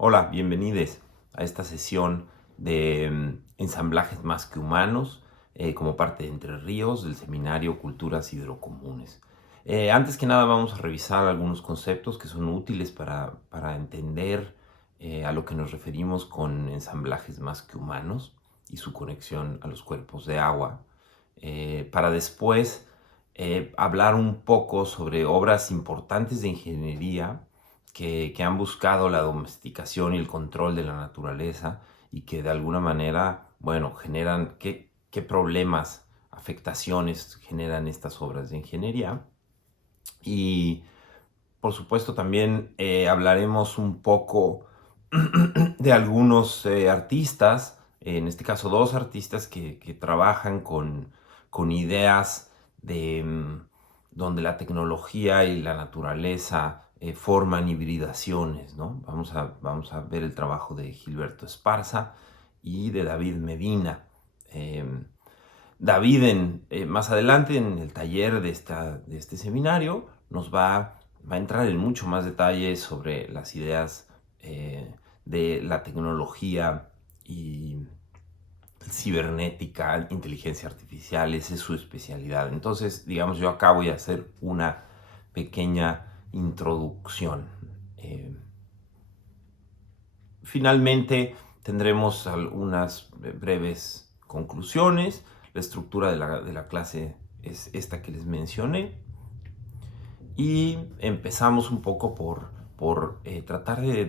Hola, bienvenidos a esta sesión de ensamblajes más que humanos como parte de Entre Ríos del seminario Culturas Hidrocomunes. Antes que nada vamos a revisar algunos conceptos que son útiles para entender a lo que nos referimos con ensamblajes más que humanos y su conexión a los cuerpos de agua, para después hablar un poco sobre obras importantes de ingeniería que han buscado la domesticación y el control de la naturaleza y que de alguna manera, bueno, generan, qué problemas, afectaciones generan estas obras de ingeniería. Y por supuesto también hablaremos un poco de algunos artistas, en este caso dos artistas que trabajan con ideas de donde la tecnología y la naturaleza forman hibridaciones, ¿no? Vamos a ver el trabajo de Gilberto Esparza y de David Medina. David, más adelante en el taller de este seminario, va a entrar en mucho más detalle sobre las ideas de la tecnología y cibernética, inteligencia artificial, esa es su especialidad. Entonces, digamos, yo acá voy a hacer una pequeña introducción. Eh, Finalmente, tendremos algunas breves conclusiones. La estructura de la clase es esta que les mencioné. Y empezamos un poco por tratar de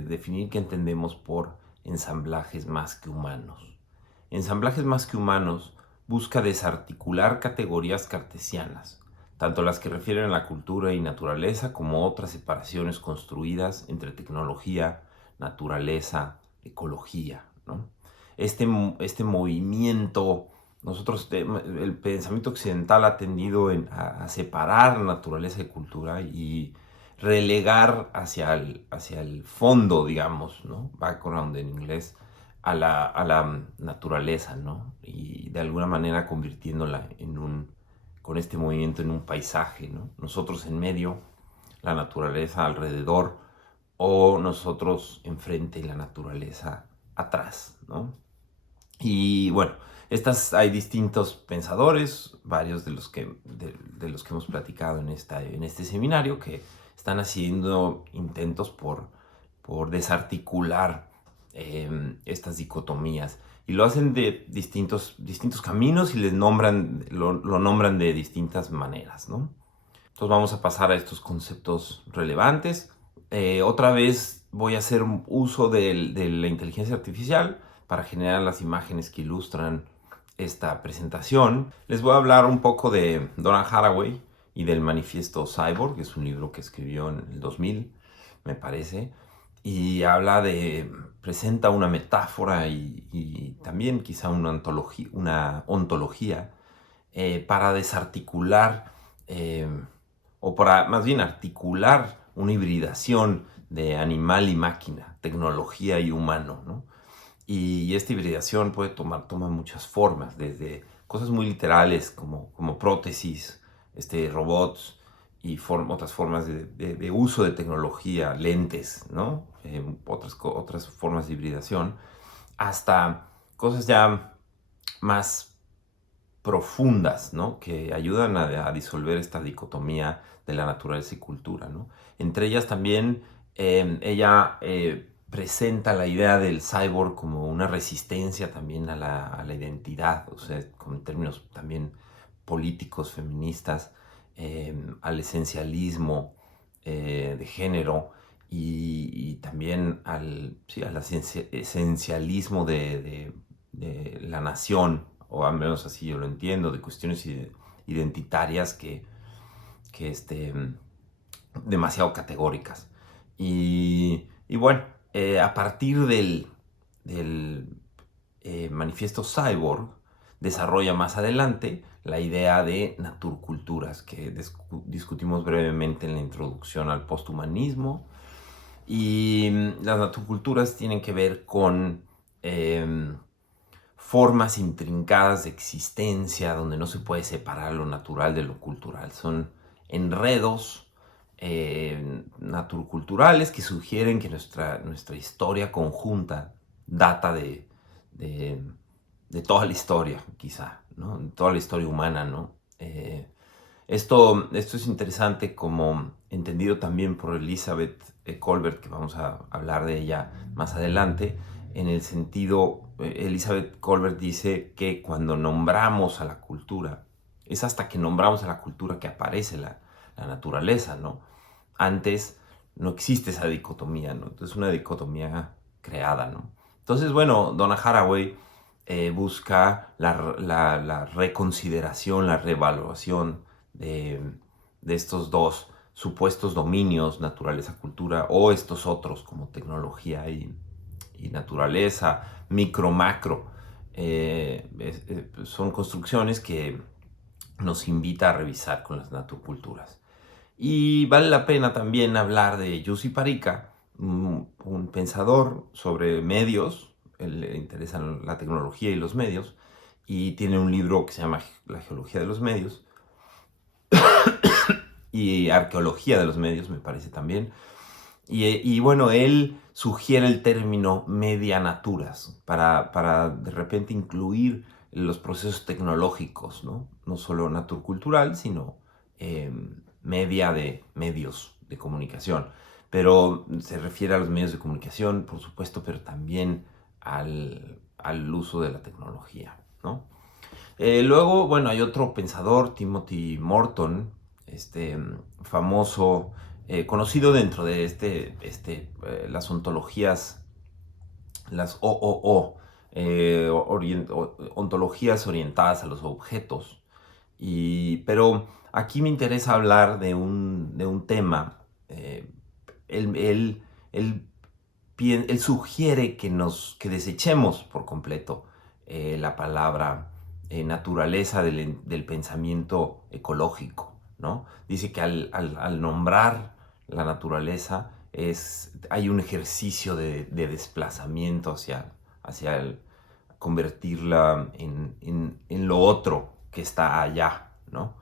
definir qué entendemos por ensamblajes más que humanos. Ensamblajes más que humanos busca desarticular categorías cartesianas, tanto las que refieren a la cultura y naturaleza como otras separaciones construidas entre tecnología, naturaleza, ecología, ¿no? Este movimiento, el pensamiento occidental ha tendido a separar naturaleza y cultura y relegar hacia el fondo, digamos, ¿no? Background en inglés, a la naturaleza, ¿no? Y de alguna manera convirtiéndola con este movimiento en un paisaje, ¿no? Nosotros en medio, la naturaleza alrededor, o nosotros enfrente y la naturaleza atrás, ¿no? Y bueno, hay distintos pensadores, varios de los que hemos platicado en este seminario, que están haciendo intentos por desarticular estas dicotomías. Y lo hacen de distintos caminos y lo nombran de distintas maneras, ¿no? Entonces vamos a pasar a estos conceptos relevantes. Otra vez voy a hacer uso de la inteligencia artificial para generar las imágenes que ilustran esta presentación. Les voy a hablar un poco de Donna Haraway y del Manifiesto Cyborg, que es un libro que escribió en el 2000, me parece, y presenta una metáfora y también quizá una ontología para desarticular o para más bien articular una hibridación de animal y máquina, tecnología y humano, ¿no? Y esta hibridación toma muchas formas, desde cosas muy literales como prótesis, robots y otras formas de uso de tecnología, lentes, ¿no? Otras formas de hibridación, hasta cosas ya más profundas, ¿no? Que ayudan a disolver esta dicotomía de la naturaleza y cultura, ¿no? Entre ellas también ella presenta la idea del cyborg como una resistencia también a la identidad, o sea, con términos también políticos, feministas, al esencialismo de género y también al esencialismo de la nación, o al menos así yo lo entiendo, de cuestiones identitarias que demasiado categóricas. Y bueno, a partir del manifiesto Cyborg, desarrolla más adelante la idea de naturculturas que discutimos brevemente en la introducción al posthumanismo. Y las naturculturas tienen que ver con formas intrincadas de existencia donde no se puede separar lo natural de lo cultural. Son enredos naturculturales que sugieren que nuestra historia conjunta data de, de toda la historia, quizá, ¿no? De toda la historia humana, ¿no? Esto es interesante, como entendido también por Elizabeth Kolbert, que vamos a hablar de ella más adelante, en el sentido, Elizabeth Kolbert dice que cuando nombramos a la cultura, es hasta que nombramos a la cultura que aparece la naturaleza, ¿no? Antes no existe esa dicotomía, ¿no? Entonces es una dicotomía creada, ¿no? Entonces, bueno, Donna Haraway busca la reconsideración, la reevaluación de estos dos supuestos dominios, naturaleza-cultura, o estos otros como tecnología y naturaleza, micro-macro. Son construcciones que nos invita a revisar con las naturculturas. Y vale la pena también hablar de Jussi Parika, un pensador sobre medios. Él le interesan la tecnología y los medios, y tiene un libro que se llama La geología de los medios y arqueología de los medios, me parece también. Y bueno, él sugiere el término medianaturas para de repente incluir los procesos tecnológicos, ¿no? No solo naturcultural, sino media de medios de comunicación. Pero se refiere a los medios de comunicación, por supuesto, pero también al uso de la tecnología, ¿no? Luego, bueno, hay otro pensador, Timothy Morton, famoso, conocido dentro de las ontologías, las OOO, ontologías orientadas a los objetos. Pero aquí me interesa hablar de un tema. Él, él, él sugiere que desechemos por completo la palabra naturaleza del pensamiento ecológico, ¿no? Dice que al nombrar la naturaleza hay un ejercicio de desplazamiento hacia convertirla en lo otro que está allá, ¿no?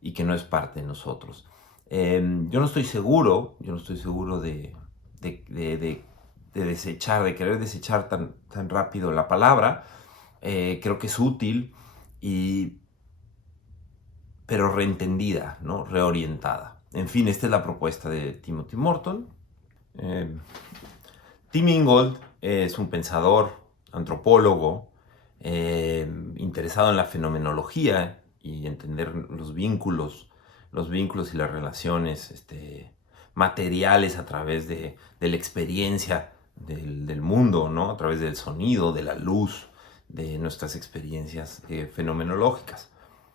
Y que no es parte de nosotros. Yo no estoy seguro de desechar, de querer desechar tan rápido la palabra. Creo que es útil, pero reentendida, ¿no? Reorientada. En fin, esta es la propuesta de Timothy Morton. Tim Ingold es un pensador, antropólogo, interesado en la fenomenología y entender los vínculos y las relaciones materiales a través de la experiencia del mundo, ¿no? A través del sonido, de la luz, de nuestras experiencias fenomenológicas.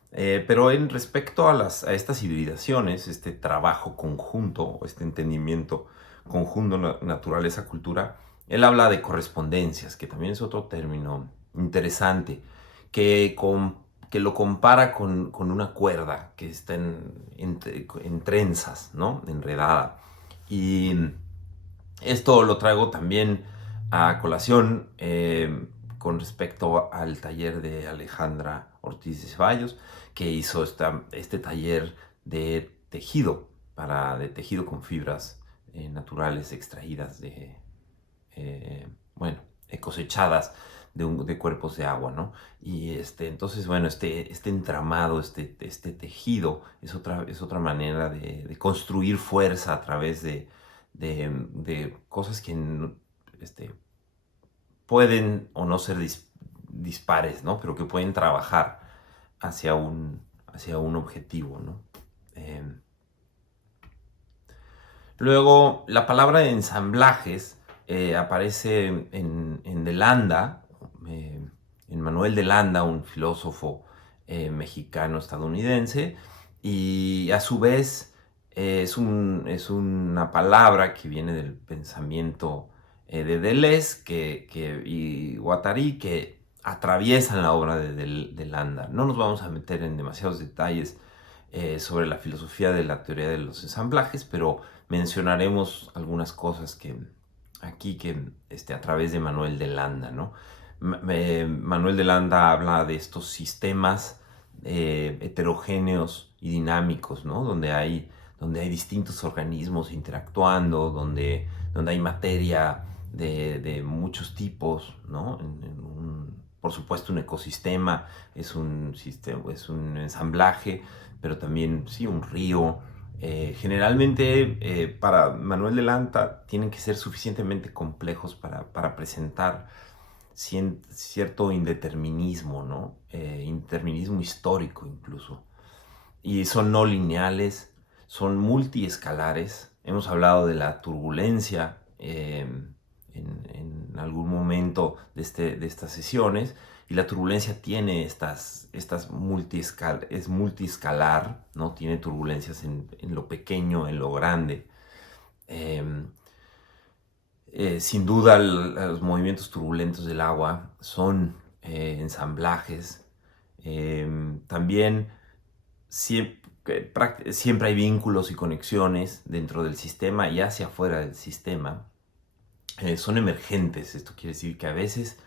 Pero en respecto a estas hibridaciones, este trabajo conjunto, este entendimiento conjunto naturaleza-cultura, él habla de correspondencias, que también es otro término interesante, que lo compara con una cuerda que está en trenzas, ¿no? Enredada. Y esto lo traigo también a colación con respecto al taller de Alejandra Ortiz de Ceballos, que hizo este taller de tejido, de tejido con fibras naturales extraídas cosechadas de cuerpos de agua, ¿no? Y entonces, bueno, este entramado, este tejido es otra manera de construir fuerza a través de cosas que pueden o no ser dispares, ¿no? Pero que pueden trabajar hacia un objetivo, ¿no? Luego, la palabra de ensamblajes aparece en De Landa, en Manuel de Landa, un filósofo mexicano-estadounidense, y a su vez es una palabra que viene del pensamiento de Deleuze y Guattari, que atraviesan la obra de Landa. No nos vamos a meter en demasiados detalles sobre la filosofía de la teoría de los ensamblajes, pero mencionaremos algunas cosas aquí a través de Manuel de Landa, ¿no? Manuel de Landa habla de estos sistemas heterogéneos y dinámicos, ¿no? Donde hay donde hay distintos organismos interactuando, donde hay materia de muchos tipos, ¿no? Por supuesto, un ecosistema es un sistema, es un ensamblaje, pero también, sí, un río. Generalmente, para Manuel de Landa, tienen que ser suficientemente complejos para presentar cierto indeterminismo, ¿no? Indeterminismo histórico incluso. Y son no lineales, son multiescalares. Hemos hablado de la turbulencia en algún momento de estas sesiones, y la turbulencia tiene es multiescalar, ¿no? Tiene turbulencias en lo pequeño, en lo grande. Sin duda, los movimientos turbulentos del agua son ensamblajes. También siempre hay vínculos y conexiones dentro del sistema y hacia afuera del sistema. Son emergentes. Esto quiere decir que a veces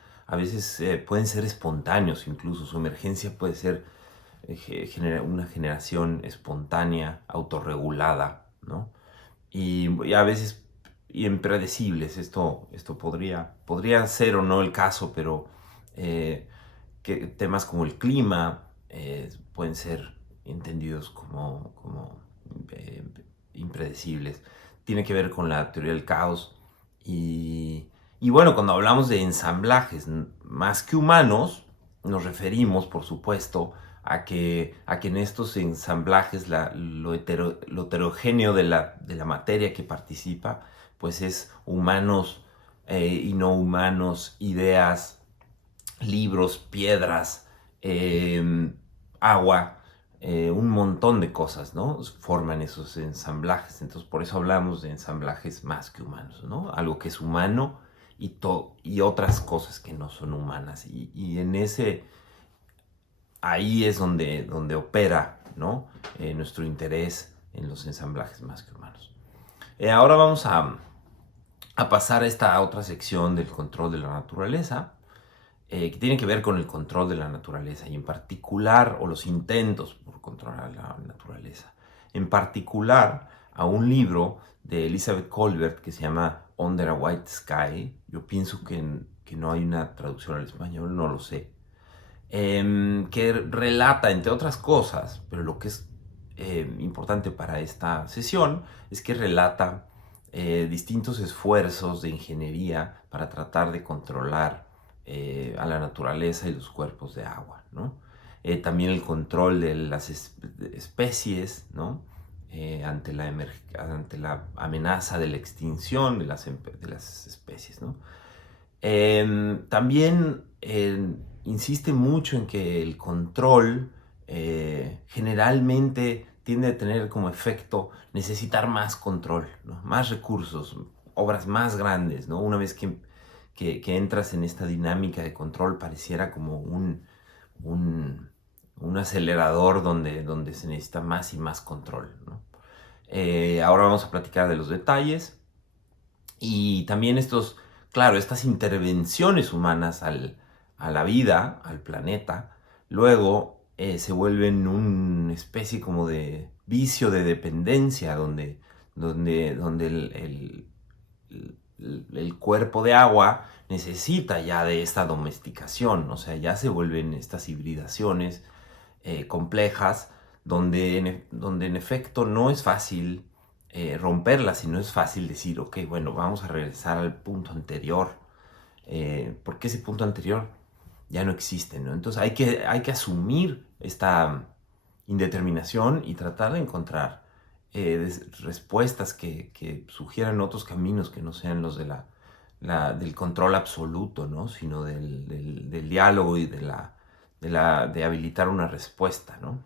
pueden ser espontáneos incluso. Su emergencia puede ser una generación espontánea, autorregulada, ¿no? Y a veces impredecibles. Esto podría ser o no el caso, pero que temas como el clima pueden ser entendidos como impredecibles. Tiene que ver con la teoría del caos. Y bueno, cuando hablamos de ensamblajes más que humanos, nos referimos, por supuesto, a que en estos ensamblajes lo heterogéneo de la materia que participa, pues es humanos y no humanos, ideas, libros, piedras, agua, un montón de cosas, ¿no? Forman esos ensamblajes. Entonces, por eso hablamos de ensamblajes más que humanos, ¿no? Algo que es humano y otras cosas que no son humanas. Y en ahí es donde opera, ¿no? Nuestro interés en los ensamblajes más que humanos. Ahora vamos a pasar a esta otra sección del control de la naturaleza, que tiene que ver con el control de la naturaleza y en particular, o los intentos por controlar la naturaleza. En particular, a un libro de Elizabeth Kolbert que se llama Under a White Sky. Yo pienso que no hay una traducción al español, no lo sé. Que relata, entre otras cosas, pero lo que es importante para esta sesión es que relata distintos esfuerzos de ingeniería para tratar de controlar a la naturaleza y los cuerpos de agua, ¿no? También el control de las especies, ¿no? Ante la amenaza de la extinción de las especies, ¿no? También insiste mucho en que el control generalmente tiende a tener como efecto necesitar más control, ¿no? Más recursos, obras más grandes, ¿no? Una vez que entras en esta dinámica de control, pareciera como un acelerador donde se necesita más y más control, ¿no? Ahora vamos a platicar de los detalles y también estas intervenciones humanas a la vida, al planeta, luego se vuelven una especie como de vicio de dependencia, donde el cuerpo de agua necesita ya de esta domesticación. O sea, ya se vuelven estas hibridaciones complejas, donde en efecto no es fácil romperlas, y no es fácil decir, ok, bueno, vamos a regresar al punto anterior, porque ese punto anterior ya no existe, ¿no? Entonces hay que asumir esta indeterminación y tratar de encontrar respuestas que sugieran otros caminos que no sean los del control absoluto, ¿no? Sino del diálogo y de habilitar una respuesta, ¿no?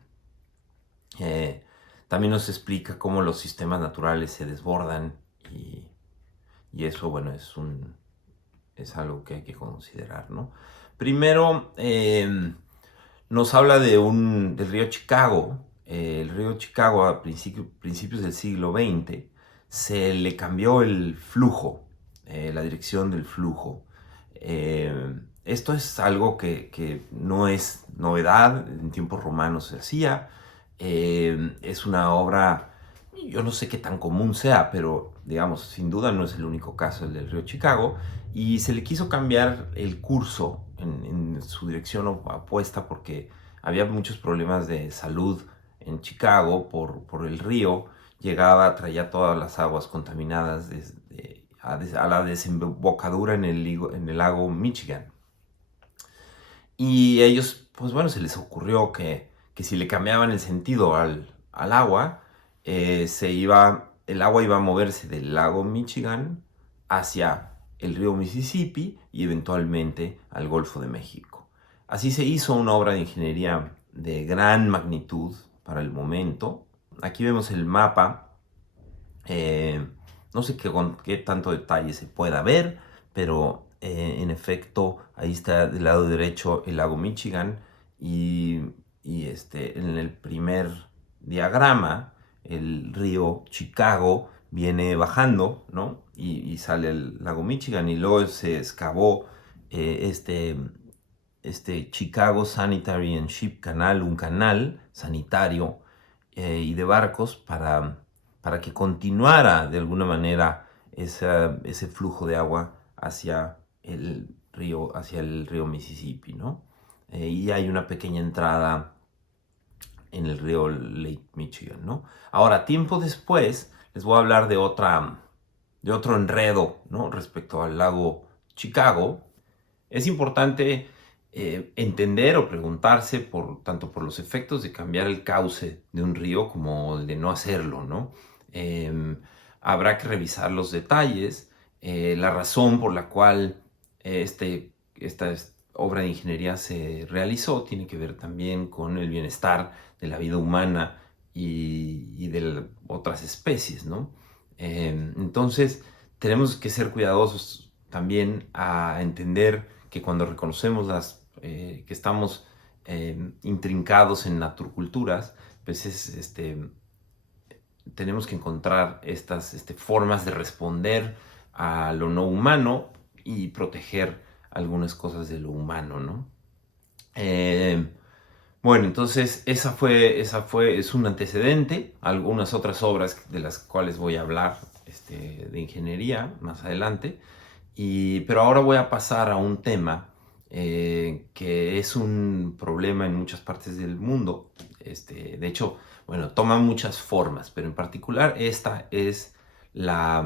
También nos explica cómo los sistemas naturales se desbordan y eso, bueno, es algo que hay que considerar, ¿no? Primero, nos habla del río Chicago. El río Chicago a principios del siglo XX se le cambió el flujo, la dirección del flujo. Esto es algo que no es novedad, en tiempos romanos se hacía. Es una obra Yo no sé qué tan común sea, pero digamos, sin duda no es el único caso el del río Chicago. Y se le quiso cambiar el curso en su dirección opuesta porque había muchos problemas de salud en Chicago por el río. Llegaba, traía todas las aguas contaminadas a la desembocadura en el lago Michigan. Y ellos, pues bueno, se les ocurrió que si le cambiaban el sentido al agua, el agua iba a moverse del lago Michigan hacia el río Mississippi y eventualmente al Golfo de México. Así se hizo una obra de ingeniería de gran magnitud para el momento. Aquí vemos el mapa. eh, no sé con qué tanto detalle se pueda ver, pero en efecto ahí está del lado derecho el lago Michigan y en el primer diagrama el río Chicago viene bajando, ¿no? Y sale el lago Michigan y luego se excavó este Chicago Sanitary and Ship Canal, un canal sanitario y de barcos para que continuara de alguna manera ese flujo de agua hacia el río Mississippi, ¿no? Y hay una pequeña entrada en el río Lake Michigan, ¿no? Ahora, tiempo después, les voy a hablar de otro enredo, ¿no? Respecto al lago Chicago. Es importante entender o preguntarse tanto por los efectos de cambiar el cauce de un río como el de no hacerlo, ¿no? Habrá que revisar los detalles, la razón por la cual esta obra de ingeniería se realizó tiene que ver también con el bienestar de la vida humana y de otras especies, ¿no? Entonces, tenemos que ser cuidadosos también a entender que cuando reconocemos que estamos intrincados en naturculturas, pues tenemos que encontrar estas formas de responder a lo no humano y proteger algunas cosas de lo humano, ¿no? Bueno, entonces es un antecedente. Algunas otras obras de las cuales voy a hablar de ingeniería más adelante. Pero ahora voy a pasar a un tema que es un problema en muchas partes del mundo. De hecho, bueno, toma muchas formas, pero en particular esta es la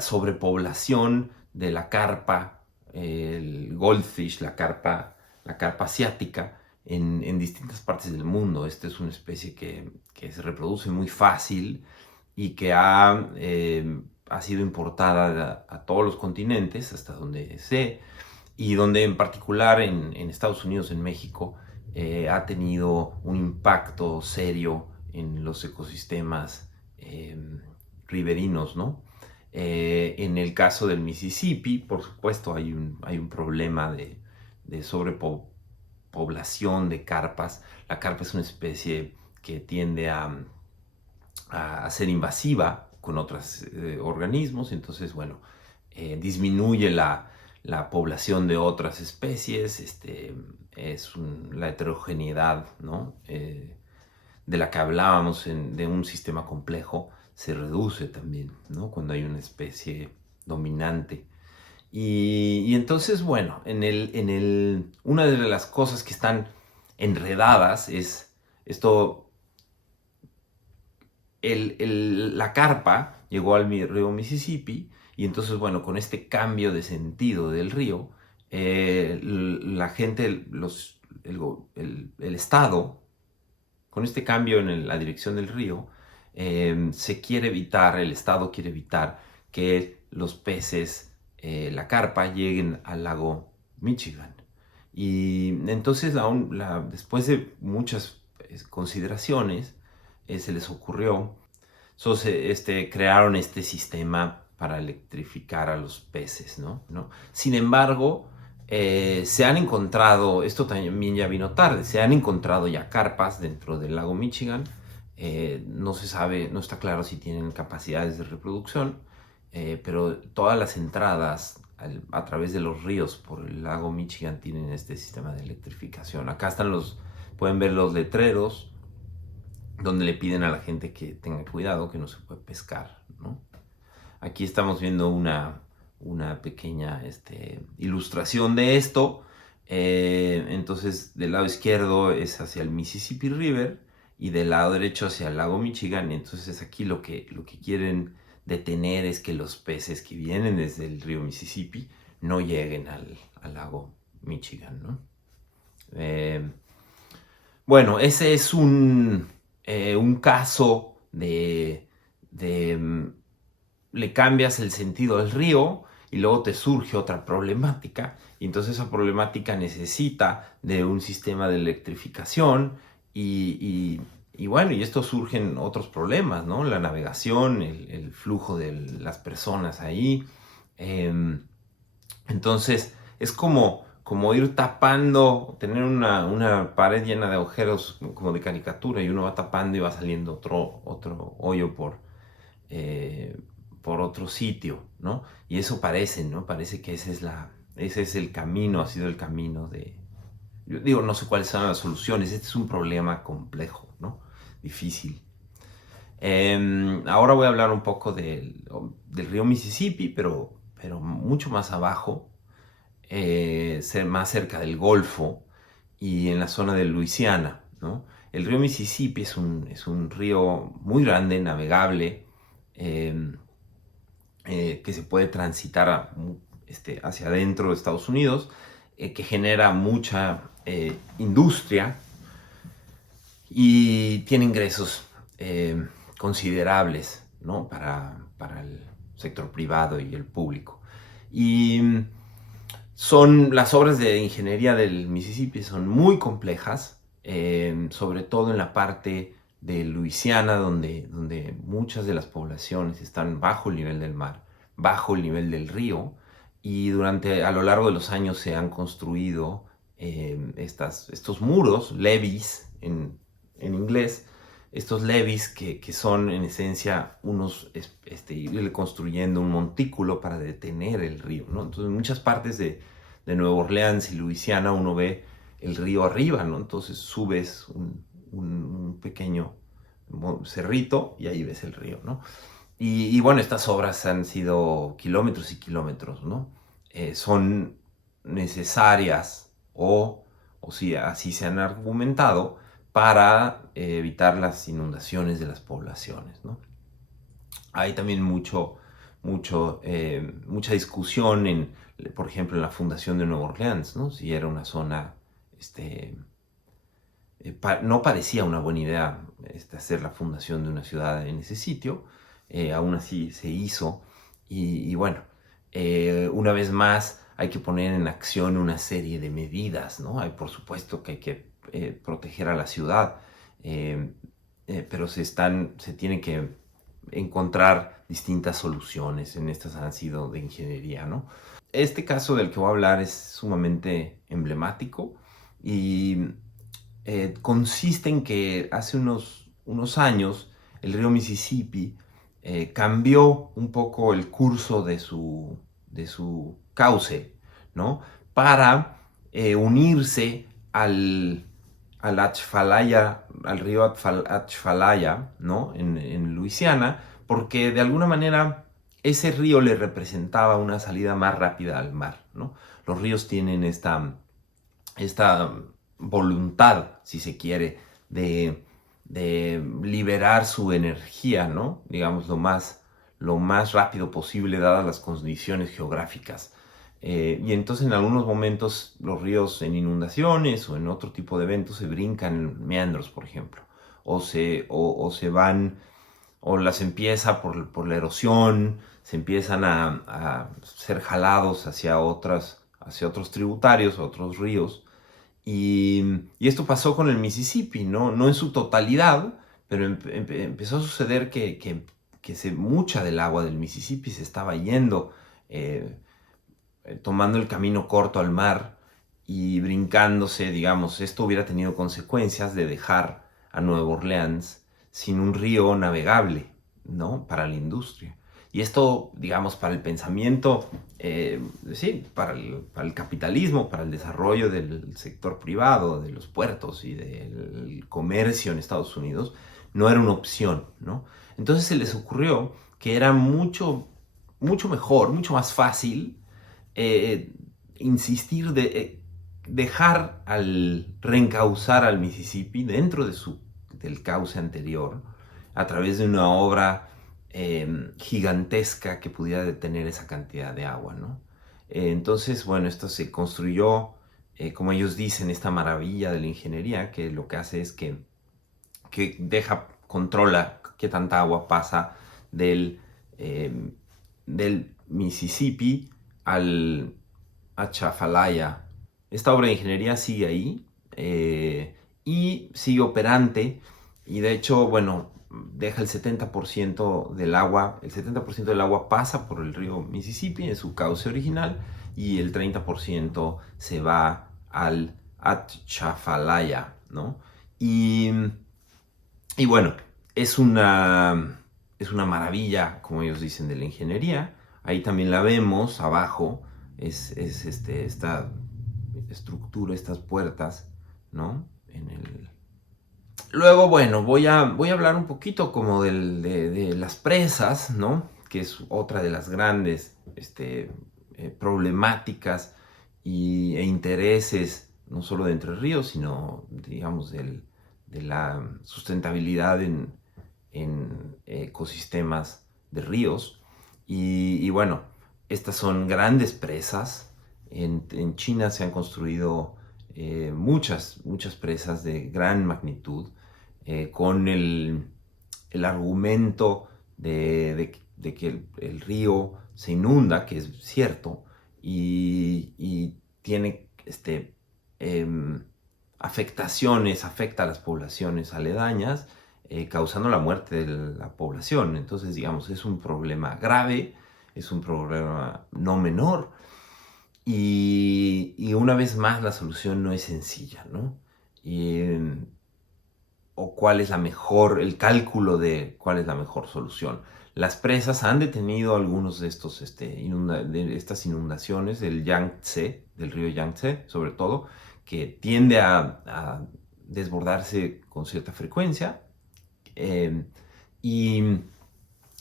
sobrepoblación de la carpa, el goldfish, la carpa asiática en distintas partes del mundo. Esta es una especie que se reproduce muy fácil y que ha sido importada a todos los continentes, hasta donde sé, y donde en particular en Estados Unidos, en México, ha tenido un impacto serio en los ecosistemas riberinos, ¿no? En el caso del Mississippi, por supuesto, hay un problema de sobrepoblación de carpas. La carpa es una especie que tiende a ser invasiva con otros organismos, entonces, bueno, disminuye la población de otras especies, la heterogeneidad, ¿no? De la que hablábamos de un sistema complejo se reduce también, ¿no? Cuando hay una especie dominante. Y entonces, bueno, una de las cosas que están enredadas es esto. La carpa llegó al río Mississippi y entonces, bueno, con este cambio de sentido del río, la gente, el Estado, con este cambio en la dirección del río, el Estado quiere evitar que los peces, la carpa, lleguen al lago Michigan. Y entonces, después de muchas consideraciones, se les ocurrió, crearon este sistema para electrificar a los peces, ¿no? Sin embargo, se han encontrado, esto también ya vino tarde, se han encontrado ya carpas dentro del lago Michigan. No se sabe, no está claro si tienen capacidades de reproducción, pero todas las entradas a través de los ríos por el lago Michigan tienen este sistema de electrificación. Acá pueden ver los letreros donde le piden a la gente que tenga cuidado, que no se puede pescar, ¿no? Aquí estamos viendo una pequeña ilustración de esto. Entonces, del lado izquierdo es hacia el Mississippi River y del lado derecho hacia el lago Michigan. Entonces, aquí lo que quieren detener es que los peces que vienen desde el río Mississippi no lleguen al lago Michigan, ¿no? Bueno, ese es un caso le cambias el sentido del río y luego te surge otra problemática. Y entonces esa problemática necesita de un sistema de electrificación y bueno, y esto surgen otros problemas, ¿no? La navegación, el flujo de las personas ahí. Entonces es como ir tapando, tener una pared llena de agujeros como de caricatura y uno va tapando y va saliendo otro hoyo por otro sitio, ¿no? Y eso parece, ¿no? Parece que ese es el camino, ha sido el camino yo digo, no sé cuáles son las soluciones, este es un problema complejo, ¿no? Difícil. Ahora voy a hablar un poco del río Mississippi, pero mucho más abajo, más cerca del Golfo y en la zona de Luisiana, ¿no? El río Mississippi es un río muy grande, navegable, que se puede transitar hacia adentro de Estados Unidos, que genera mucha industria y tiene ingresos considerables, ¿no? para el sector privado y el público. Y las obras de ingeniería del Mississippi son muy complejas, sobre todo en la parte de Luisiana, donde muchas de las poblaciones están bajo el nivel del mar, bajo el nivel del río, y a lo largo de los años se han construido estos muros, levees en inglés, estos levees que son en esencia irle construyendo un montículo para detener el río, ¿no? Entonces en muchas partes de Nueva Orleans y Luisiana uno ve el río arriba, ¿no? Entonces subes un pequeño cerrito y ahí ves el río, ¿no? Y bueno, estas obras han sido kilómetros y kilómetros, ¿no? Son necesarias o si así se han argumentado para evitar las inundaciones de las poblaciones, ¿no? Hay también mucha discusión por ejemplo, en la fundación de Nueva Orleans, ¿no? Si era una zona, no parecía una buena idea hacer la fundación de una ciudad en ese sitio, aún así se hizo, y bueno, una vez más hay que poner en acción una serie de medidas, ¿no? Por supuesto que hay que proteger a la ciudad, pero se tiene que encontrar distintas soluciones. Estas han sido de ingeniería, ¿no? Este caso del que voy a hablar es sumamente emblemático y consiste en que hace unos años el río Mississippi cambió un poco el curso de su cauce, ¿no? Para unirse al río Atchafalaya, ¿no? En Luisiana, porque de alguna manera ese río le representaba una salida más rápida al mar, ¿no? Los ríos tienen esta voluntad, si se quiere, de liberar su energía, ¿no? Digamos, lo más rápido posible, dadas las condiciones geográficas. Y entonces en algunos momentos los ríos en inundaciones o en otro tipo de eventos se brincan en meandros, por ejemplo, o se van, o las empieza por la erosión, se empiezan a ser jalados hacia otros tributarios, otros ríos. Y esto pasó con el Mississippi, no en su totalidad, pero empezó a suceder que mucha del agua del Mississippi se estaba yendo, tomando el camino corto al mar y brincándose, digamos. Esto hubiera tenido consecuencias de dejar a Nueva Orleans sin un río navegable, ¿no? Para la industria. Y esto, digamos, para el pensamiento, sí, para el capitalismo, para el desarrollo del sector privado, de los puertos y del comercio en Estados Unidos, no era una opción, ¿no? Entonces se les ocurrió que era mucho mejor, mucho más fácil eh, insistir dejar al reencauzar al Mississippi dentro del cauce anterior a través de una obra gigantesca que pudiera detener esa cantidad de agua, ¿no? Entonces, bueno, esto se construyó, como ellos dicen, esta maravilla de la ingeniería, que lo que hace es que controla qué tanta agua pasa eh, del Mississippi al Atchafalaya. Esta obra de ingeniería sigue ahí y sigue operante, y de hecho, bueno, deja el 70% del agua. El 70% del agua pasa por el río Mississippi en su cauce original, y el 30% se va al Atchafalaya, ¿no? Y bueno, es una maravilla, como ellos dicen, de la ingeniería. Ahí también la vemos abajo, esta estructura, estas puertas, ¿no? Luego, bueno, voy a hablar un poquito como de las presas, ¿no? Que es otra de las grandes problemáticas e intereses, no solo de Entre Ríos, sino, digamos, de la sustentabilidad en ecosistemas de ríos. Y bueno, estas son grandes presas. En China se han construido muchas presas de gran magnitud, con el argumento de que el río se inunda, que es cierto, y tiene afectaciones, afecta a las poblaciones aledañas, causando la muerte de la población. Entonces, digamos, es un problema grave, es un problema no menor, y una vez más la solución no es sencilla, ¿no? O cuál es el cálculo de cuál es la mejor solución. Las presas han detenido algunos de de estas inundaciones del Yangtze, del río Yangtze, sobre todo, que tiende a desbordarse con cierta frecuencia. Eh, y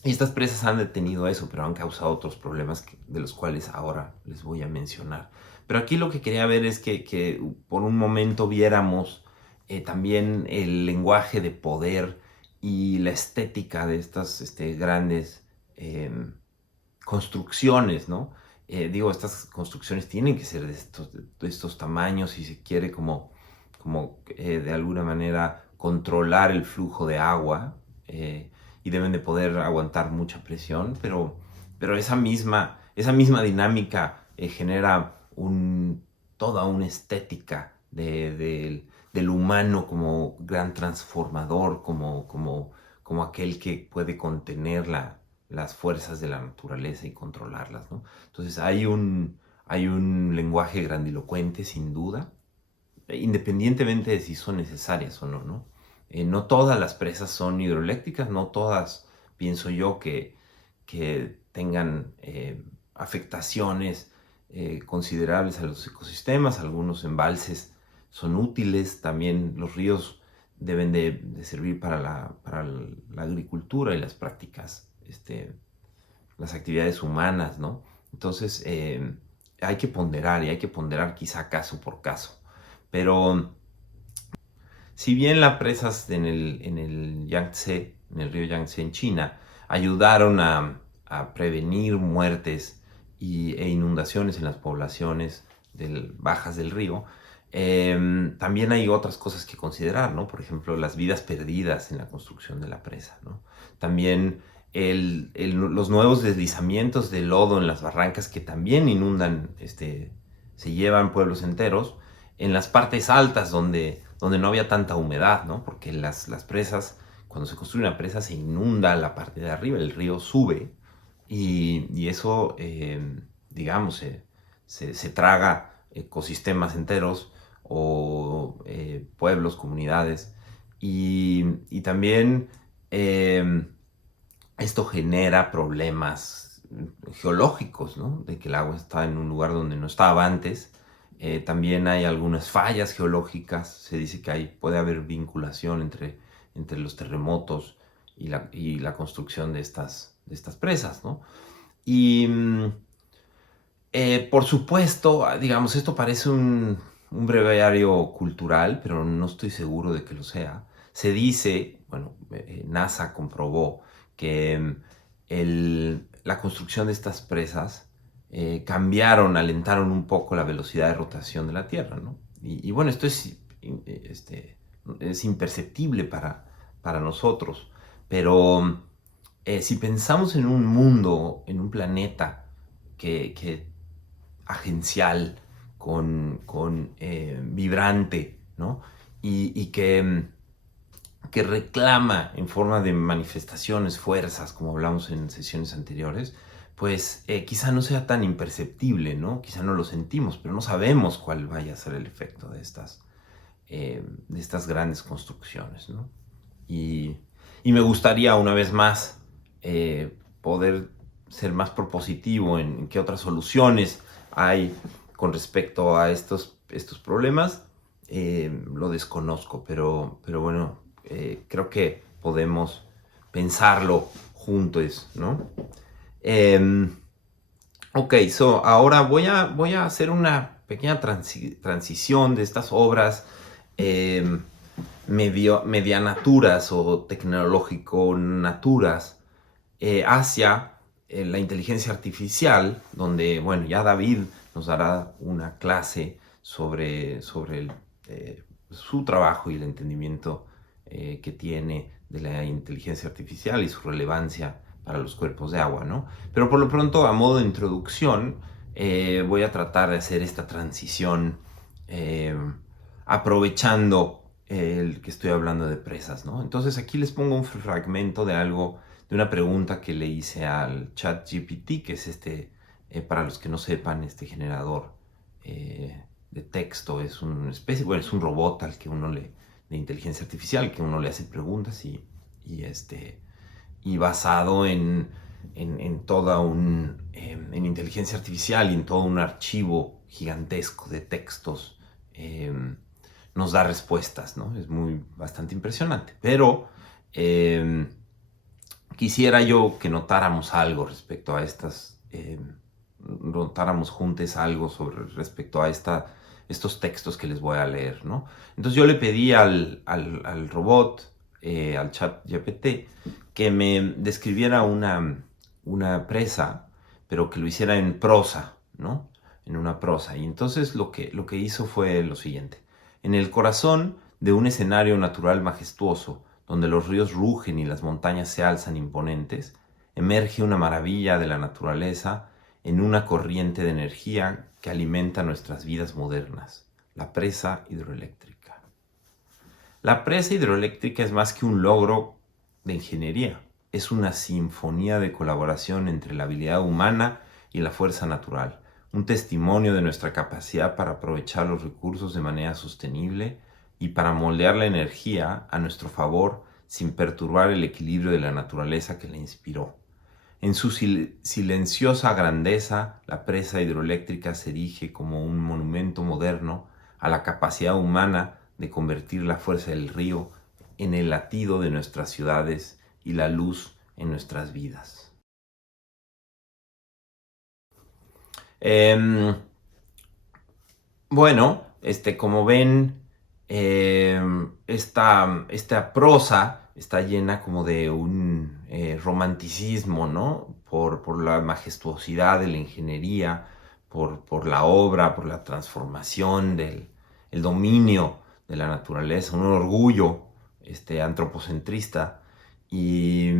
estas presas han detenido eso, pero han causado otros problemas de los cuales ahora les voy a mencionar. Pero aquí lo que quería ver es que por un momento viéramos también el lenguaje de poder y la estética de estas grandes eh, construcciones, ¿no? Digo, estas construcciones tienen que ser de estos tamaños, si se quiere, como de alguna manera controlar el flujo de agua, y deben de poder aguantar mucha presión, pero esa misma dinámica genera toda una estética del humano como gran transformador, como aquel que puede contener las fuerzas de la naturaleza y controlarlas, ¿no? Entonces hay un lenguaje grandilocuente, sin duda, independientemente de si son necesarias o no, ¿no? No todas las presas son hidroeléctricas, no todas pienso yo que tengan afectaciones considerables a los ecosistemas. Algunos embalses son útiles, también los ríos deben de servir para la agricultura y las prácticas, las actividades humanas, ¿no? Entonces hay que ponderar, y hay que ponderar quizá caso por caso. Pero si bien las presas en el Yangtze, en el río Yangtze en China, ayudaron a prevenir muertes e inundaciones en las poblaciones bajas del río, también hay otras cosas que considerar, ¿no? Por ejemplo, las vidas perdidas en la construcción de la presa, ¿no? También los nuevos deslizamientos de lodo en las barrancas, que también inundan, se llevan pueblos enteros en las partes altas donde no había tanta humedad, ¿no? Porque las presas, cuando se construye una presa, se inunda la parte de arriba, el río sube, y eso, digamos, se traga ecosistemas enteros, o pueblos, comunidades, y también esto genera problemas geológicos, ¿no? De que el agua está en un lugar donde no estaba antes. También hay algunas fallas geológicas. Se dice que puede haber vinculación entre entre los terremotos y la construcción de estas presas, ¿no? Y por supuesto, digamos, esto parece un breviario cultural, pero no estoy seguro de que lo sea. Se dice, bueno, NASA comprobó que la construcción de estas presas alentaron un poco la velocidad de rotación de la Tierra, ¿no? Y bueno, esto es imperceptible para nosotros, pero si pensamos en un mundo, en un planeta que agencial, vibrante, ¿no? Y que reclama en forma de manifestaciones, fuerzas, como hablamos en sesiones anteriores, pues quizá no sea tan imperceptible, ¿no? Quizá no lo sentimos, pero no sabemos cuál vaya a ser el efecto de estas grandes construcciones, ¿no? Y me gustaría una vez más poder ser más propositivo en qué otras soluciones hay con respecto a estos problemas. Lo desconozco, pero bueno, creo que podemos pensarlo juntos, ¿no? Ok, ahora voy a hacer una pequeña transición de estas obras medianaturas o tecnológico-naturas hacia la inteligencia artificial, donde, bueno, ya David nos dará una clase sobre su trabajo y el entendimiento que tiene de la inteligencia artificial y su relevancia para los cuerpos de agua, ¿no? Pero por lo pronto, a modo de introducción, voy a tratar de hacer esta transición aprovechando el que estoy hablando de presas, ¿no? Entonces aquí les pongo un fragmento de una pregunta que le hice al ChatGPT, que es para los que no sepan, este generador de texto, es una especie, bueno, es un robot de inteligencia artificial, que uno le hace preguntas y basado en inteligencia artificial y en todo un archivo gigantesco de textos, nos da respuestas, ¿no? Es bastante impresionante. Pero quisiera yo que notáramos algo respecto a notáramos juntos algo respecto a estos textos que les voy a leer, ¿no? Entonces yo le pedí al robot, al chat GPT, que me describiera una presa, pero que lo hiciera en prosa, ¿no? En una prosa. Y entonces lo que hizo fue lo siguiente. En el corazón de un escenario natural majestuoso, donde los ríos rugen y las montañas se alzan imponentes, emerge una maravilla de la naturaleza en una corriente de energía que alimenta nuestras vidas modernas, la presa hidroeléctrica. La presa hidroeléctrica es más que un logro de ingeniería, es una sinfonía de colaboración entre la habilidad humana y la fuerza natural, un testimonio de nuestra capacidad para aprovechar los recursos de manera sostenible y para moldear la energía a nuestro favor sin perturbar el equilibrio de la naturaleza que la inspiró. En su silenciosa grandeza, la presa hidroeléctrica se erige como un monumento moderno a la capacidad humana de convertir la fuerza del río en el latido de nuestras ciudades y la luz en nuestras vidas. Bueno, como ven, esta prosa está llena como de un romanticismo, ¿no? Por la majestuosidad de la ingeniería, por la obra, por la transformación el dominio de la naturaleza, un orgullo antropocentrista. Y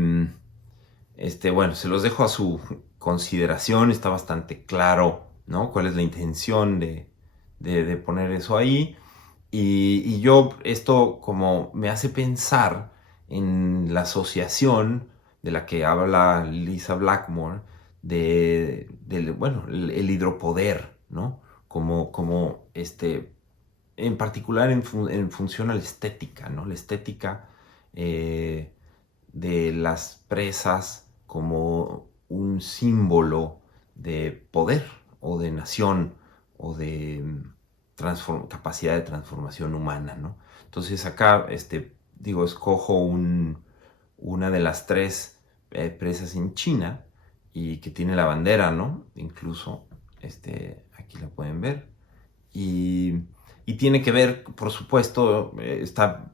bueno, se los dejo a su consideración, está bastante claro, ¿no? Cuál es la intención de poner eso ahí. Y yo, esto como me hace pensar en la asociación de la que habla Lisa Blackmore, bueno, el hidropoder, ¿no? Como en particular en función a la estética, ¿no? La estética de las presas como un símbolo de poder o de nación o de capacidad de transformación humana, ¿no? Entonces acá escojo una de las 3 presas en China y que tiene la bandera, ¿no? Incluso, aquí la pueden ver. Y tiene que ver, por supuesto, está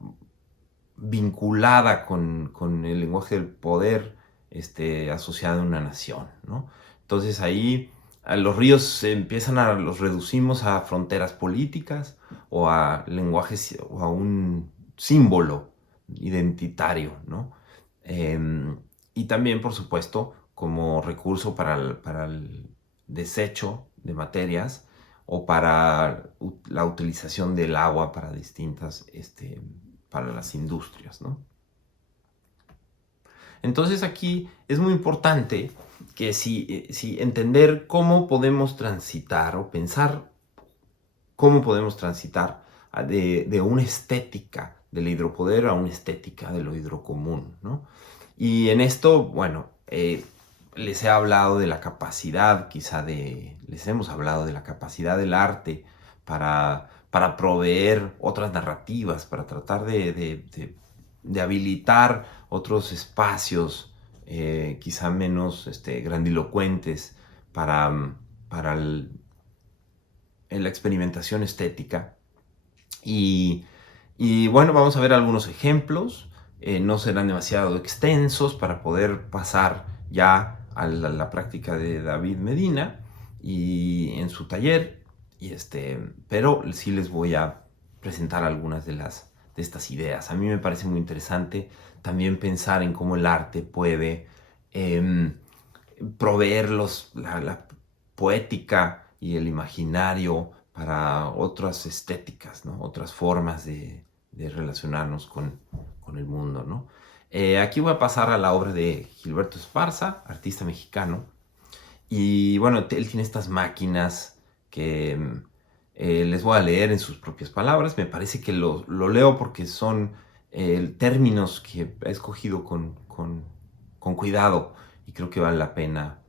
vinculada con el lenguaje del poder asociado a una nación, ¿no? Entonces ahí a los ríos los reducimos a fronteras políticas o a lenguajes o a un símbolo identitario, ¿no? Y también, por supuesto, como recurso para el desecho de materias o para la utilización del agua para distintas, para las industrias, ¿no? Entonces aquí es muy importante que si entender cómo podemos transitar o pensar cómo podemos transitar de una estética del hidropoder a una estética de lo hidrocomún, ¿no? Y en esto, bueno, les he hablado de la capacidad, les hemos hablado de la capacidad del arte para proveer otras narrativas, para tratar de habilitar otros espacios quizá menos grandilocuentes para la experimentación estética. Y bueno, vamos a ver algunos ejemplos. No serán demasiado extensos para poder pasar ya a la práctica de David Medina y en su taller. Pero sí les voy a presentar algunas de estas ideas. A mí me parece muy interesante también pensar en cómo el arte puede proveer la poética y el imaginario para otras estéticas, ¿no? Otras formas de relacionarnos con el mundo, ¿no? Aquí voy a pasar a la obra de Gilberto Esparza, artista mexicano. Y bueno, él tiene estas máquinas que les voy a leer en sus propias palabras. Me parece que lo leo porque son términos que he escogido con cuidado y creo que vale la pena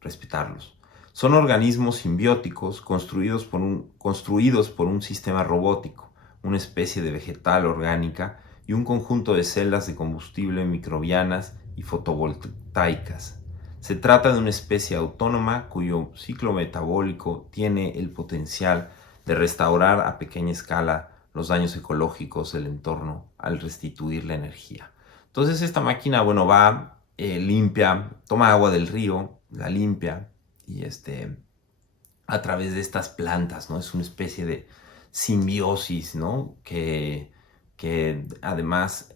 respetarlos. Son organismos simbióticos construidos por un sistema robótico, una especie de vegetal orgánica y un conjunto de celdas de combustible microbianas y fotovoltaicas. Se trata de una especie autónoma cuyo ciclo metabólico tiene el potencial de restaurar a pequeña escala los daños ecológicos del entorno al restituir la energía. Entonces esta máquina, bueno, va, limpia, toma agua del río, la limpia y a través de estas plantas, ¿no? Es una especie de simbiosis, ¿no? Que además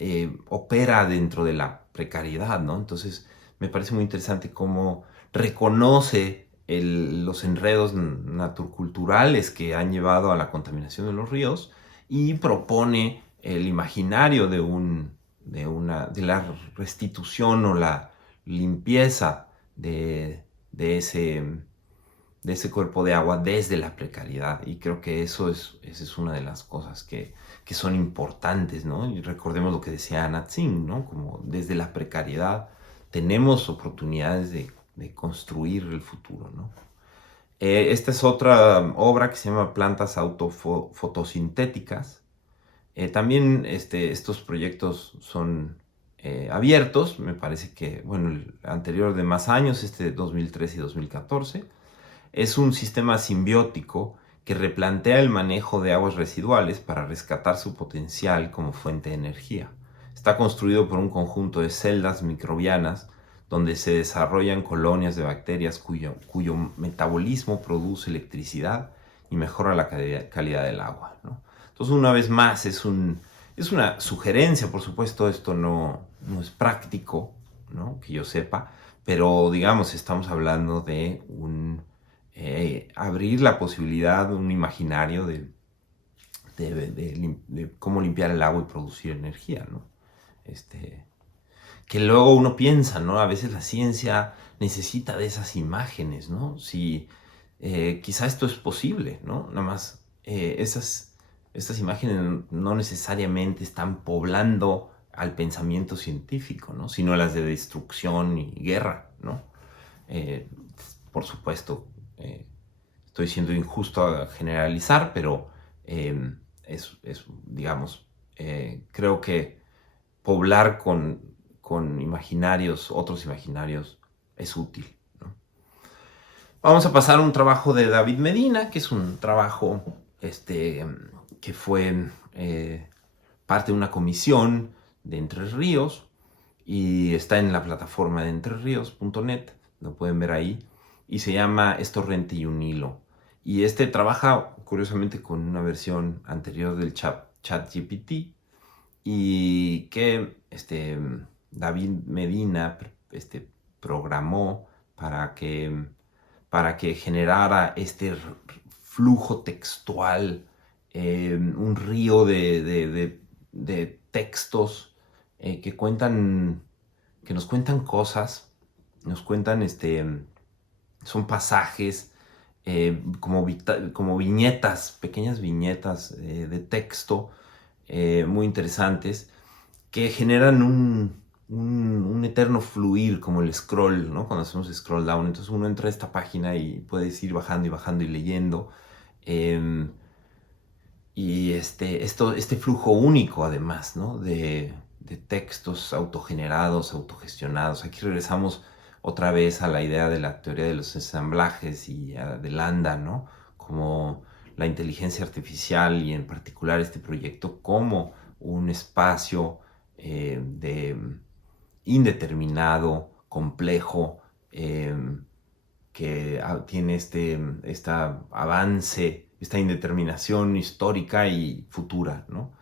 opera dentro de la precariedad, ¿no? Entonces me parece muy interesante cómo reconoce los enredos naturculturales que han llevado a la contaminación de los ríos y propone el imaginario de la restitución o la limpieza de ese cuerpo de agua desde la precariedad. Y creo que esa es una de las cosas que son importantes, ¿no? Y recordemos lo que decía Anna Tsing, ¿no? Como desde la precariedad tenemos oportunidades de construir el futuro, ¿no? Esta es otra obra que se llama Plantas autofotosintéticas. También estos proyectos son abiertos. Me parece que, bueno, el anterior de más años, de 2013 y 2014, es un sistema simbiótico que replantea el manejo de aguas residuales para rescatar su potencial como fuente de energía. Está construido por un conjunto de celdas microbianas donde se desarrollan colonias de bacterias cuyo metabolismo produce electricidad y mejora la calidad del agua, ¿no? Entonces, una vez más, es una sugerencia, por supuesto, esto no es práctico, ¿no? Que yo sepa, pero digamos, estamos hablando de abrir la posibilidad, un imaginario de cómo limpiar el agua y producir energía, ¿no? Que luego uno piensa, ¿no? A veces la ciencia necesita de esas imágenes, ¿no? Si quizá esto es posible, ¿no? Nada más estas imágenes no necesariamente están poblando al pensamiento científico, ¿no? Sino las de destrucción y guerra, ¿no? Por supuesto, estoy siendo injusto a generalizar, pero digamos, Creo que poblar con imaginarios, otros imaginarios, es útil, ¿no? Vamos a pasar a un trabajo de David Medina, que es un trabajo que fue parte de una comisión de Entre Ríos y está en la plataforma de entreríos.net, lo pueden ver ahí, y se llama Es torrente y un hilo. Y trabaja curiosamente con una versión anterior del ChatGPT y que David Medina programó para que generara flujo textual, un río de textos que nos cuentan cosas, nos cuentan, son pasajes, como viñetas, pequeñas viñetas de texto muy interesantes que generan un eterno fluir, como el scroll, ¿no? Cuando hacemos scroll down, entonces uno entra a esta página y puedes ir bajando y bajando y leyendo. Y este flujo único, además, ¿no? De textos autogenerados, autogestionados. Aquí regresamos otra vez a la idea de la teoría de los ensamblajes y de Landa, ¿no? Como la inteligencia artificial y en particular este proyecto como un espacio indeterminado, complejo, que tiene este avance, esta indeterminación histórica y futura, ¿no?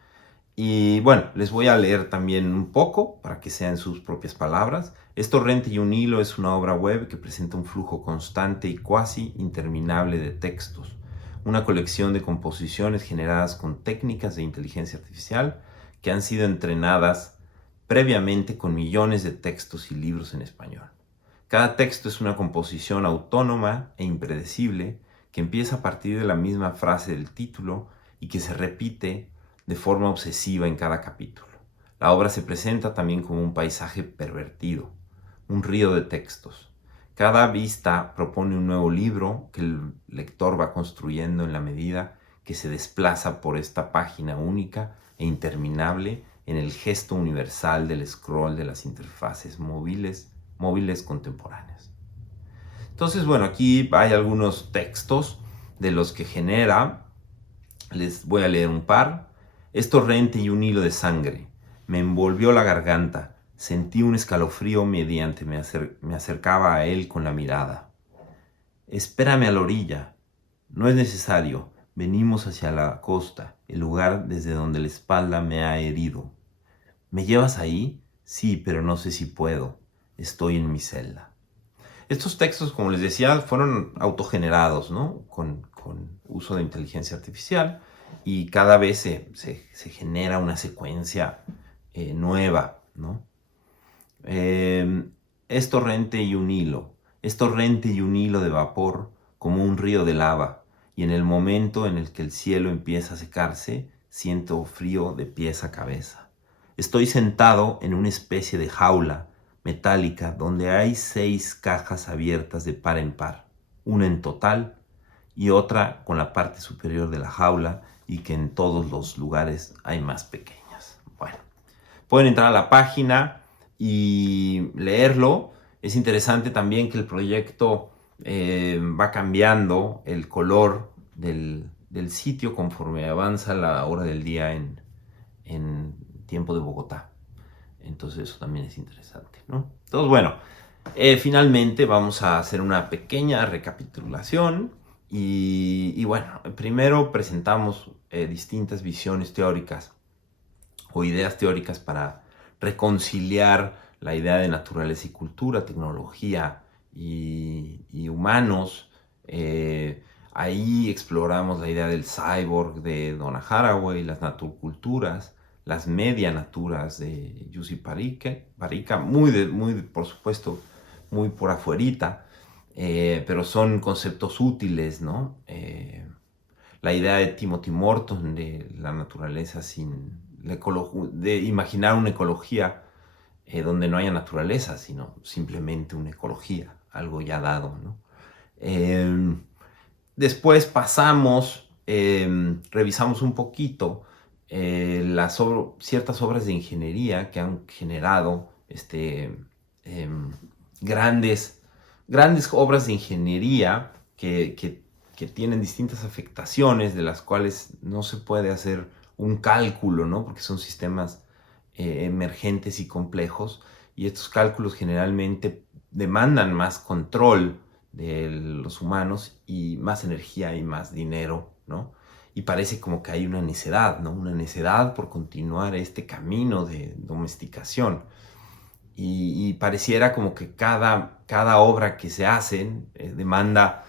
Y bueno, les voy a leer también un poco para que sean sus propias palabras. Es torrente y un hilo es una obra web que presenta un flujo constante y cuasi interminable de textos, una colección de composiciones generadas con técnicas de inteligencia artificial que han sido entrenadas previamente con millones de textos y libros en español. Cada texto es una composición autónoma e impredecible que empieza a partir de la misma frase del título y que se repite de forma obsesiva en cada capítulo. La obra se presenta también como un paisaje pervertido, un río de textos. Cada vista propone un nuevo libro que el lector va construyendo en la medida que se desplaza por esta página única e interminable en el gesto universal del scroll de las interfaces móviles contemporáneas. Entonces, bueno, aquí hay algunos textos de los que genera. Les voy a leer un par. Es torrente y un hilo de sangre. Me envolvió la garganta. Sentí un escalofrío mediante me acercaba a él con la mirada. Espérame a la orilla. No es necesario. Venimos hacia la costa, el lugar desde donde la espalda me ha herido. ¿Me llevas ahí? Sí, pero no sé si puedo. Estoy en mi celda. Estos textos, como les decía, fueron autogenerados, ¿no? Con uso de inteligencia artificial y cada vez se genera una secuencia nueva, ¿no? Es torrente y un hilo. Es torrente y un hilo de vapor como un río de lava y en el momento en el que el cielo empieza a secarse, siento frío de pies a cabeza. Estoy sentado en una especie de jaula metálica donde hay 6 cajas abiertas de par en par, una en total y otra con la parte superior de la jaula y que en todos los lugares hay más pequeñas. Bueno, pueden entrar a la página y leerlo. Es interesante también que el proyecto va cambiando el color del sitio conforme avanza la hora del día en tiempo de Bogotá. Entonces eso también es interesante, ¿no? Entonces, bueno, finalmente vamos a hacer una pequeña recapitulación y bueno, primero presentamos distintas visiones teóricas o ideas teóricas para reconciliar la idea de naturaleza y cultura, tecnología y humanos. Ahí exploramos la idea del cyborg de Donna Haraway, las naturculturas, las medianaturas de Jussi Parica, muy, por supuesto, muy por afuerita, pero son conceptos útiles, ¿no? La idea de Timothy Morton de la naturaleza sin de imaginar una ecología donde no haya naturaleza, sino simplemente una ecología, algo ya dado, ¿no? Después pasamos, revisamos un poquito ciertas obras de ingeniería que han generado grandes obras de ingeniería que tienen distintas afectaciones, de las cuales no se puede hacer un cálculo, ¿no? Porque son sistemas emergentes y complejos, y estos cálculos generalmente demandan más control de los humanos y más energía y más dinero, ¿no? Y parece como que hay una necedad, ¿no? Una necedad por continuar este camino de domesticación. Y pareciera como que cada obra que se hace demanda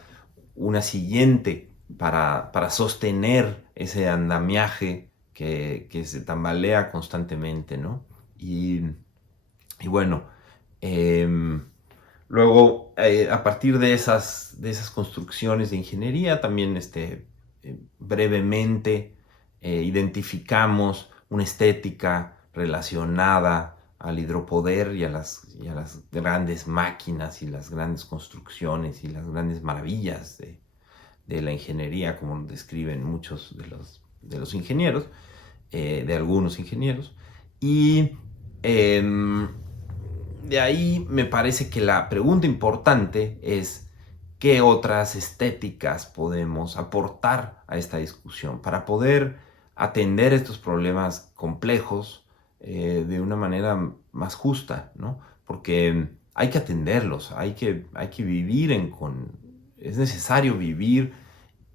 una siguiente para sostener ese andamiaje que se tambalea constantemente, ¿no? Y bueno, luego a partir de esas construcciones de ingeniería también brevemente identificamos una estética relacionada al hidropoder y a las grandes máquinas y las grandes construcciones y las grandes maravillas de la ingeniería, como describen muchos de los ingenieros, de algunos ingenieros. Y de ahí me parece que la pregunta importante es: ¿qué otras estéticas podemos aportar a esta discusión para poder atender estos problemas complejos de una manera más justa, ¿no? Porque hay que atenderlos, hay que vivir es necesario vivir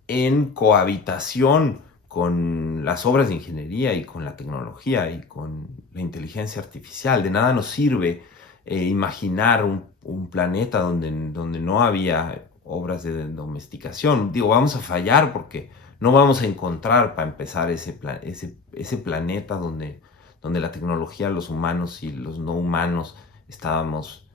en cohabitación con las obras de ingeniería y con la tecnología y con la inteligencia artificial. De nada nos sirve imaginar un planeta donde no había obras de domesticación. Digo, vamos a fallar porque no vamos a encontrar, para empezar, ese planeta donde la tecnología, los humanos y los no humanos estábamos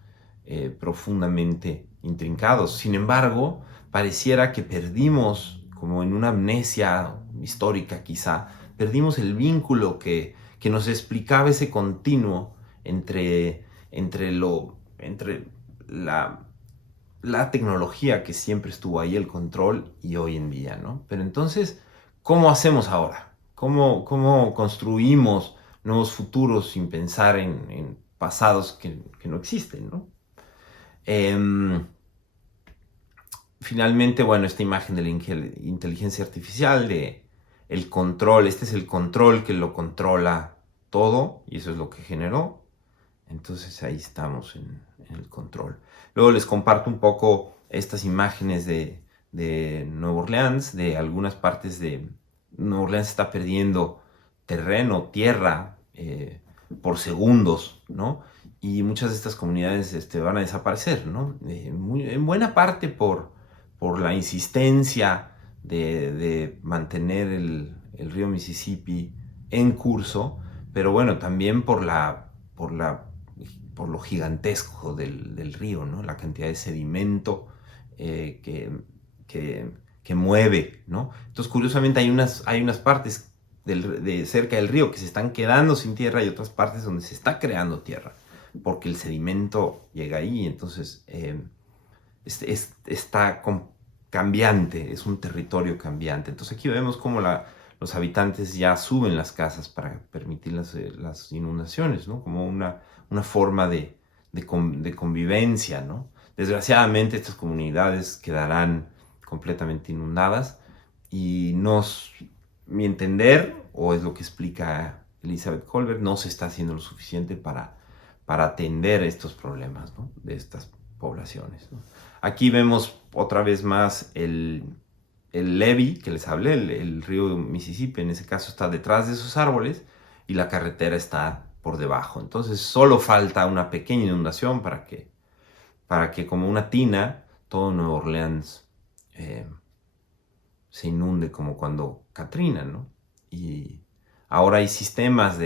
profundamente intrincados. Sin embargo, pareciera que perdimos, como en una amnesia histórica quizá, perdimos el vínculo que nos explicaba ese continuo entre la tecnología que siempre estuvo ahí, el control, y hoy en día, ¿no? Pero entonces, ¿cómo hacemos ahora? ¿Cómo construimos nuevos futuros sin pensar en pasados que no existen, ¿no? Finalmente, bueno, esta imagen de la inteligencia artificial, el control, este es el control que lo controla todo, y eso es lo que generó. Entonces ahí estamos en el control. Luego les comparto un poco estas imágenes de Nueva Orleans, de algunas partes de Nueva Orleans. Está perdiendo terreno, tierra, por segundos, ¿no? Y muchas de estas comunidades van a desaparecer, ¿no? En buena parte por la insistencia de mantener el río Mississippi en curso, pero bueno, también por lo gigantesco del río, ¿no? La cantidad de sedimento que mueve, ¿no? Entonces, curiosamente, hay unas partes de cerca del río que se están quedando sin tierra, y otras partes donde se está creando tierra, porque el sedimento llega ahí. Entonces está cambiante, es un territorio cambiante. Entonces aquí vemos cómo los habitantes ya suben las casas para permitir las inundaciones, ¿no? Como una forma de convivencia, ¿no? Desgraciadamente estas comunidades quedarán completamente inundadas, y mi entender, o es lo que explica Elizabeth Kolbert, no se está haciendo lo suficiente para atender estos problemas, ¿no? De estas poblaciones, ¿no? Aquí vemos otra vez más el levee que les hablé, el río Mississippi. En ese caso está detrás de esos árboles y la carretera está por debajo. Entonces solo falta una pequeña inundación para que como una tina todo Nueva Orleans se inunde, como cuando Katrina, ¿no? Y ahora hay sistemas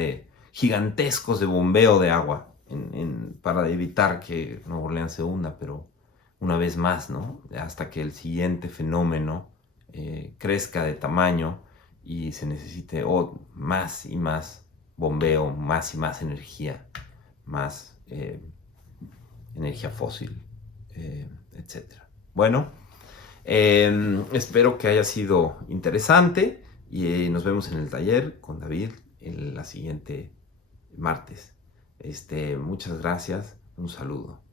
gigantescos de bombeo de agua para evitar que Nueva Orleans se hunda, pero una vez más, ¿no? Hasta que el siguiente fenómeno crezca de tamaño y se necesite más y más bombeo, más y más energía, más energía fósil, etc. Bueno, espero que haya sido interesante. Y nos vemos en el taller con David en la siguiente martes. Muchas gracias, un saludo.